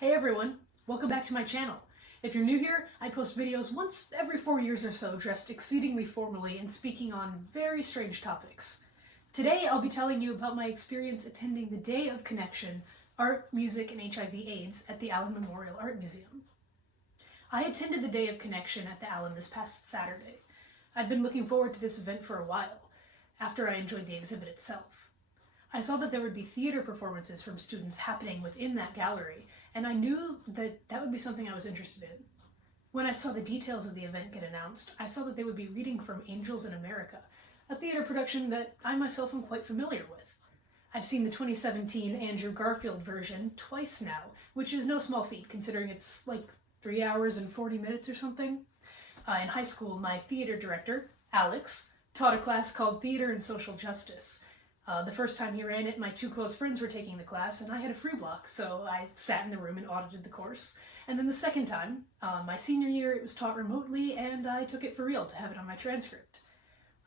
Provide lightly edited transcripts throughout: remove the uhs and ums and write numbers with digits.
Hey everyone, welcome back to my channel. If you're new here, I post videos once every 4 years or so dressed exceedingly formally and speaking on very strange topics. Today I'll be telling you about my experience attending the Day of Connection, Art, Music, and HIV/AIDS at the Allen Memorial Art Museum. I attended the Day of Connection at the Allen this past Saturday. I'd been looking forward to this event for a while, after I enjoyed the exhibit itself. I saw that there would be theater performances from students happening within that gallery, and I knew that that would be something I was interested in. When I saw the details of the event get announced, I saw that they would be reading from Angels in America, a theater production that I myself am quite familiar with. I've seen the 2017 Andrew Garfield version twice now, which is no small feat considering it's like 3 hours and 40 minutes or something. In high school, my theater director, Alex, taught a class called Theater and Social Justice. The first time he ran it, my two close friends were taking the class, and I had a free block, so I sat in the room and audited the course. And then the second time, my senior year, it was taught remotely, and I took it for real to have it on my transcript.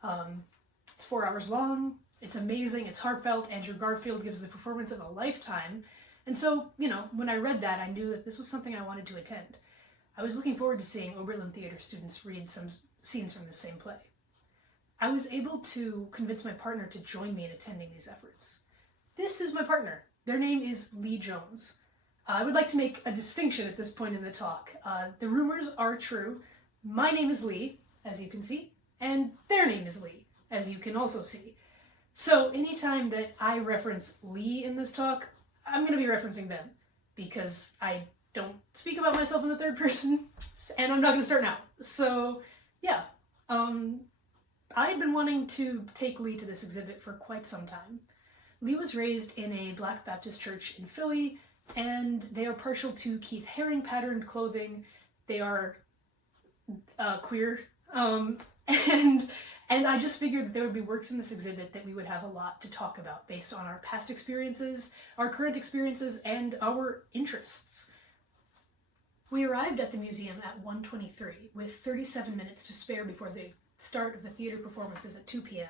It's 4 hours long, it's amazing, it's heartfelt. Andrew Garfield gives the performance of a lifetime, and so, when I read that, I knew that this was something I wanted to attend. I was looking forward to seeing Oberlin Theater students read some scenes from the same play. I was able to convince my partner to join me in attending these efforts. This is my partner. Their name is Lee Jones. I would like to make a distinction at this point in the talk. The rumors are true. My name is Lee, as you can see, and their name is Lee, as you can also see. So anytime that I reference Lee in this talk, I'm going to be referencing them, because I don't speak about myself in the third person, and I'm not going to start now. So, yeah. I had been wanting to take Lee to this exhibit for quite some time. Lee was raised in a Black Baptist church in Philly, and they are partial to Keith Haring patterned clothing. They are queer, and I just figured that there would be works in this exhibit that we would have a lot to talk about based on our past experiences, our current experiences, and our interests. We arrived at the museum at 1:23, with 37 minutes to spare before the start of the theater performances at 2 p.m.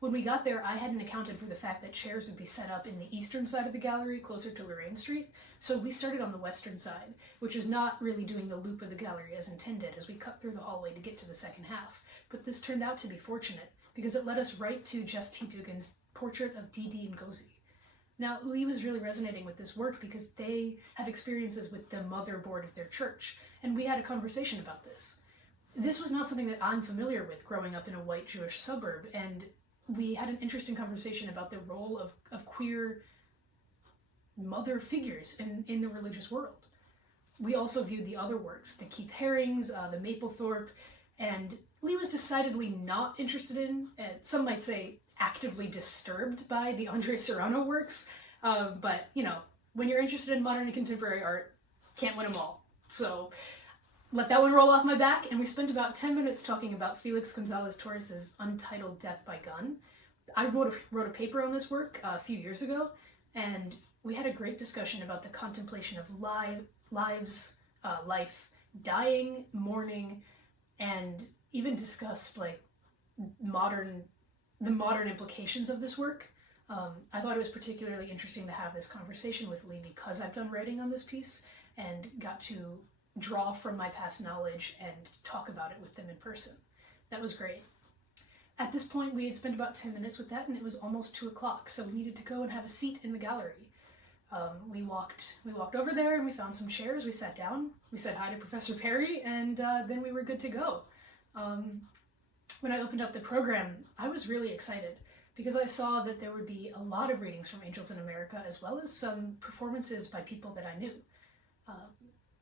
When we got there, I hadn't accounted for the fact that chairs would be set up in the eastern side of the gallery, closer to Lorraine Street, so we started on the western side, which is not really doing the loop of the gallery as intended, as we cut through the hallway to get to the second half. But this turned out to be fortunate, because it led us right to Jess T. Dugan's portrait of Dee Ngozi. Now, Lee was really resonating with this work because they have experiences with the motherboard of their church, and we had a conversation about this. This was not something that I'm familiar with growing up in a white Jewish suburb, and we had an interesting conversation about the role of queer mother figures in the religious world. We also viewed the other works, the Keith Harings, the Mapplethorpe, and Lee was decidedly not interested in, some might say actively disturbed by, the Andre Serrano works, but, when you're interested in modern and contemporary art, can't win them all. So let that one roll off my back, and we spent about 10 minutes talking about Felix Gonzalez Torres's untitled Death by Gun. I wrote a paper on this work a few years ago, and we had a great discussion about the contemplation of life, dying, mourning, and even discussed the modern implications of this work. I thought it was particularly interesting to have this conversation with Lee because I've done writing on this piece and got to draw from my past knowledge and talk about it with them in person. That was great. At this point, we had spent about 10 minutes with that, and it was almost 2 o'clock, so we needed to go and have a seat in the gallery. We walked over there, and we found some chairs. We sat down. We said hi to Professor Perry, and then we were good to go. When I opened up the program, I was really excited because I saw that there would be a lot of readings from Angels in America, as well as some performances by people that I knew.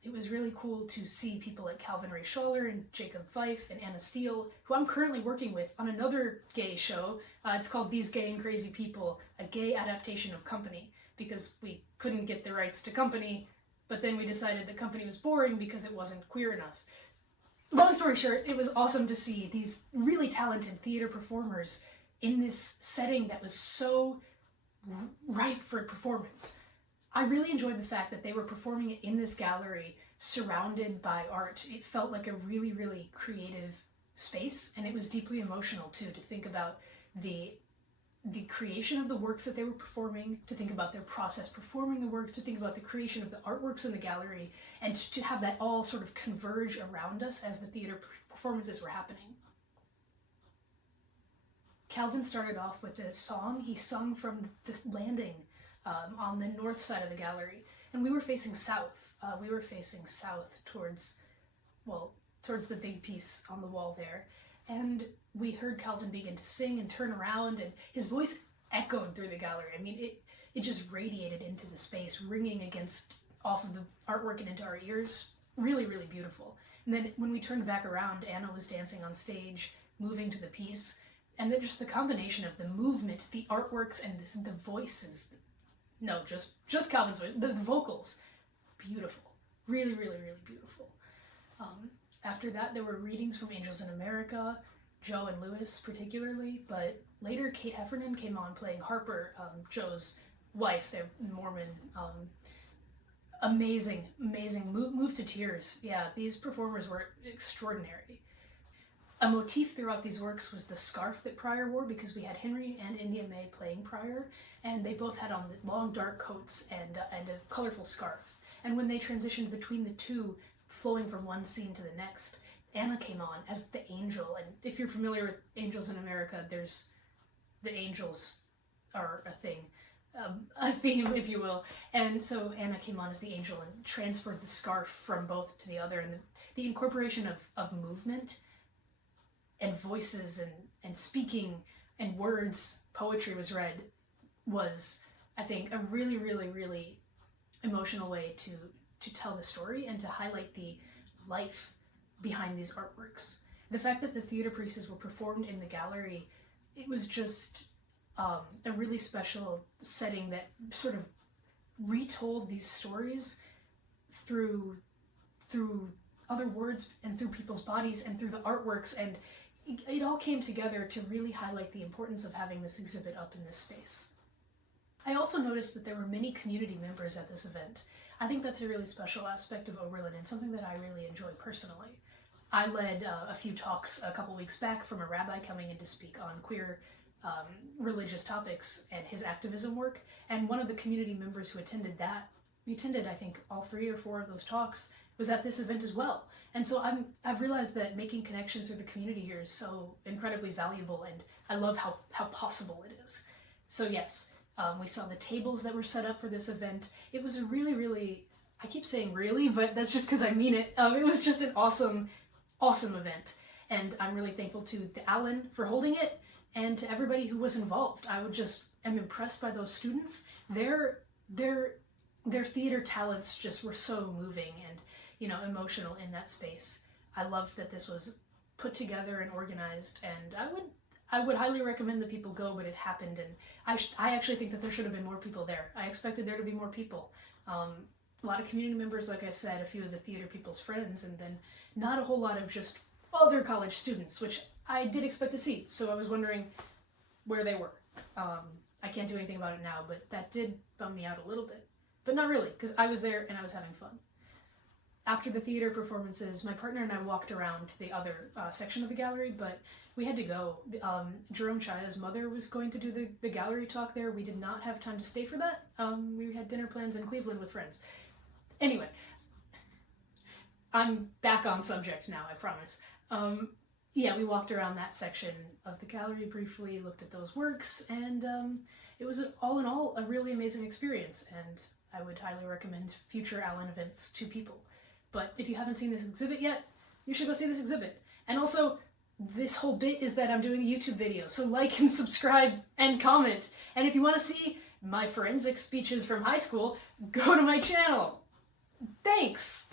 It was really cool to see people like Calvin Ray Schaller and Jacob Fife and Anna Steele, who I'm currently working with on another gay show. It's called These Gay and Crazy People, a gay adaptation of Company, because we couldn't get the rights to Company, but then we decided that Company was boring because it wasn't queer enough. Long story short, it was awesome to see these really talented theater performers in this setting that was so ripe for performance. I really enjoyed the fact that they were performing it in this gallery, surrounded by art. It felt like a really, really creative space, and it was deeply emotional too, to think about the the creation of the works that they were performing, to think about their process performing the works, to think about the creation of the artworks in the gallery, and to have that all sort of converge around us as the theater performances were happening. Calvin started off with a song he sung from this landing on the north side of the gallery, and we were facing south. We were facing south towards the big piece on the wall there, and we heard Calvin begin to sing and turn around, and his voice echoed through the gallery. I mean, it just radiated into the space, ringing off of the artwork and into our ears. Really, really beautiful. And then when we turned back around, Anna was dancing on stage, moving to the piece, and then just the combination of the movement, the artworks, and the voices. No, just Calvin's voice, the vocals. Beautiful. Really, really, really beautiful. After that, there were readings from Angels in America, Joe and Lewis particularly, but later Kate Heffernan came on playing Harper, Joe's wife, their Mormon. Amazing, moved to tears. Yeah, these performers were extraordinary. A motif throughout these works was the scarf that Pryor wore, because we had Henry and India May playing Pryor, and they both had on long dark coats and a colorful scarf. And when they transitioned between the two, flowing from one scene to the next, Anna came on as the angel. And if you're familiar with Angels in America, the angels are a theme, if you will. And so Anna came on as the angel and transferred the scarf from both to the other. And the incorporation of movement and voices and speaking and words, poetry was read, was, I think, a really, really, really emotional way to tell the story and to highlight the life behind these artworks. The fact that the theater pieces were performed in the gallery, it was just a really special setting that sort of retold these stories through other words and through people's bodies and through the artworks, and it all came together to really highlight the importance of having this exhibit up in this space. I also noticed that there were many community members at this event. I think that's a really special aspect of Oberlin and something that I really enjoy personally. I led a few talks a couple weeks back from a rabbi coming in to speak on queer religious topics and his activism work, and one of the community members who attended I think all 3 or 4 of those talks, was at this event as well. And so I've realized that making connections with the community here is so incredibly valuable, and I love how possible it is. So yes, we saw the tables that were set up for this event. It was a really, really, I keep saying really, but that's just because I mean it. It was just an awesome event. And I'm really thankful to the Allen for holding it and to everybody who was involved. I am impressed by those students. Their theater talents just were so moving and, emotional in that space. I loved that this was put together and organized, and I would highly recommend that people go, but it happened, and I actually think that there should have been more people there. I expected there to be more people. A lot of community members, like I said, a few of the theater people's friends, and then not a whole lot of just other college students, which I did expect to see, so I was wondering where they were. I can't do anything about it now, but that did bum me out a little bit. But not really, because I was there and I was having fun. After the theater performances, my partner and I walked around to the other section of the gallery, but we had to go. Jerome Chaya's mother was going to do the gallery talk there. We did not have time to stay for that. We had dinner plans in Cleveland with friends. Anyway, I'm back on subject now, I promise. Yeah, we walked around that section of the gallery briefly, looked at those works, and it was all in all a really amazing experience, and I would highly recommend future Allen events to people. But if you haven't seen this exhibit yet, you should go see this exhibit. And also, this whole bit is that I'm doing a YouTube video, so like and subscribe and comment. And if you want to see my forensic speeches from high school, go to my channel. Thanks!